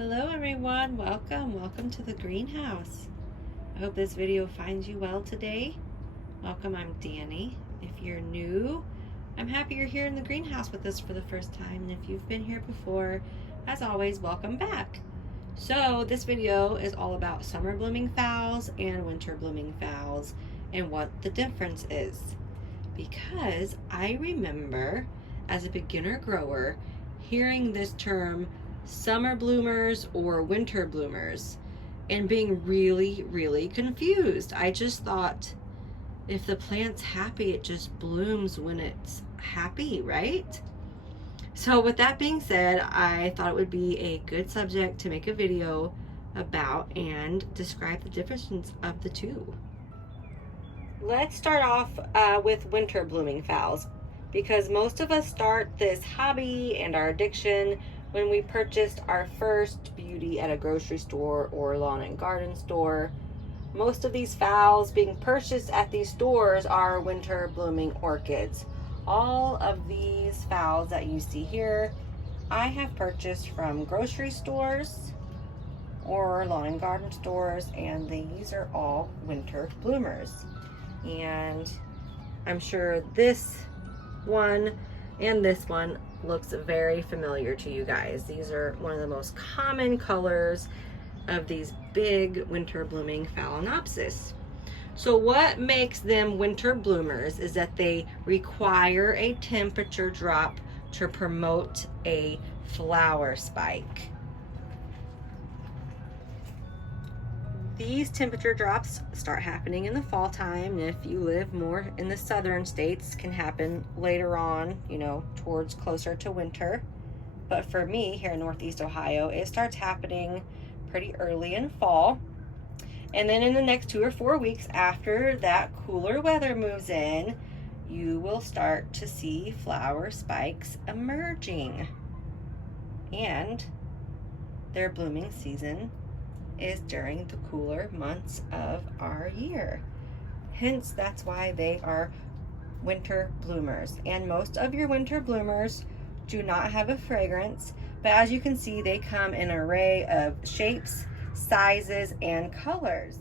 Hello everyone, welcome to the greenhouse. I hope this video finds you well today. Welcome, I'm Danny. If you're new, I'm happy you're here in the greenhouse with us for the first time. And if you've been here before, as always, welcome back. So this video is all about summer blooming phals and winter blooming phals and what the difference is. Because I remember as a beginner grower hearing this term summer bloomers or winter bloomers and being really confused. I just thought if the plant's happy, it just blooms when it's happy, right? So with that being said, I thought it would be a good subject to make a video about and describe the difference of the two. Let's start off with winter blooming phals, because most of us start this hobby and our addiction when we purchased our first beauty at a grocery store or lawn and garden store. Most of these phals being purchased at these stores are winter blooming orchids. All of these phals that you see here, I have purchased from grocery stores or lawn and garden stores, and these are all winter bloomers. And I'm sure this one and this one looks very familiar to you guys. These are one of the most common colors of these big winter blooming Phalaenopsis. So what makes them winter bloomers is that they require a temperature drop to promote a flower spike. These temperature drops start happening in the fall time, and if you live more in the southern states, can happen later on, towards closer to winter. But for me here in Northeast Ohio, it starts happening pretty early in fall. And then in the next 2 or 4 weeks after that cooler weather moves in, you will start to see flower spikes emerging. And their blooming season is during the cooler months of our year. Hence, that's why they are winter bloomers. And most of your winter bloomers do not have a fragrance, but as you can see, they come in an array of shapes, sizes, and colors.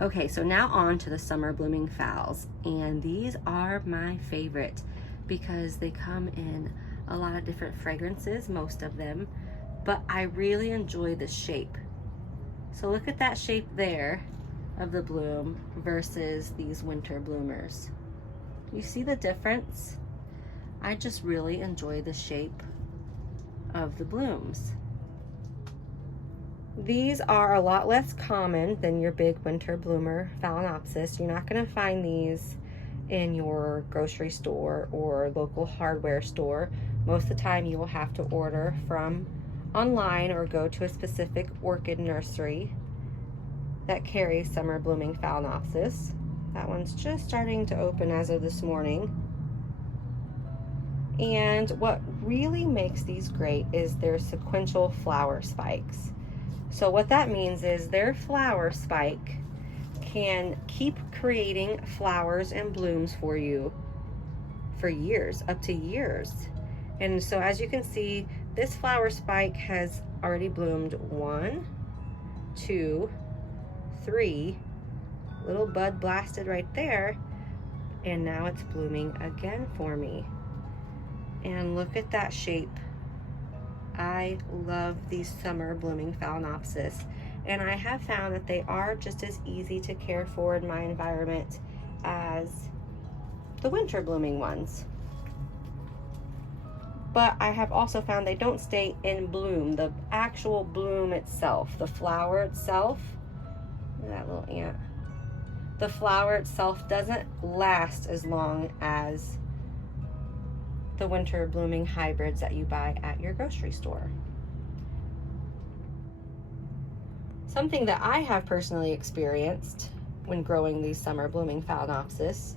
Okay, so now on to the summer blooming phals. And these are my favorite because they come in a lot of different fragrances, most of them, but I really enjoy the shape. So look at that shape there of the bloom versus these winter bloomers. You see the difference? I just really enjoy the shape of the blooms. These are a lot less common than your big winter bloomer Phalaenopsis. You're not going to find these in your grocery store or local hardware store. Most of the time you will have to order from online or go to a specific orchid nursery that carries summer blooming Phalaenopsis. That one's just starting to open as of this morning. And what really makes these great is their sequential flower spikes. So what that means is their flower spike can keep creating flowers and blooms for you for years, up to years. And so as you can see, this flower spike has already bloomed 1, 2, 3, little bud blasted right there, and now it's blooming again for me. And look at that shape. I love these summer blooming Phalaenopsis, and I have found that they are just as easy to care for in my environment as the winter blooming ones. But I have also found they don't stay in bloom. The actual bloom itself, the flower itself, look at that little ant. The flower itself doesn't last as long as the winter blooming hybrids that you buy at your grocery store. Something that I have personally experienced when growing these summer blooming Phalaenopsis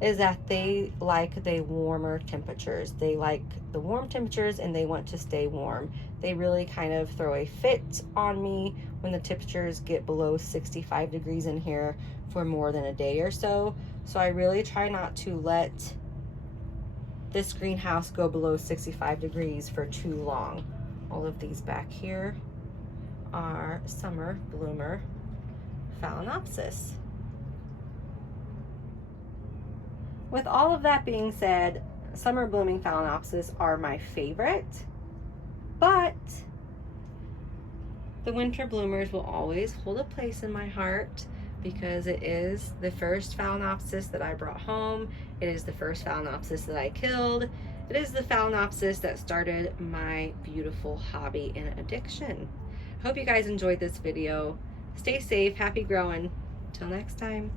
is that they like the warmer temperatures. They like the warm temperatures and they want to stay warm. They really kind of throw a fit on me when the temperatures get below 65 degrees in here for more than a day or so. So I really try not to let this greenhouse go below 65 degrees for too long. All of these back here are summer bloomer Phalaenopsis. With all of that being said, summer blooming Phalaenopsis are my favorite, but the winter bloomers will always hold a place in my heart because it is the first Phalaenopsis that I brought home. It is the first Phalaenopsis that I killed. It is the Phalaenopsis that started my beautiful hobby and addiction. I hope you guys enjoyed this video. Stay safe, happy growing. Till next time.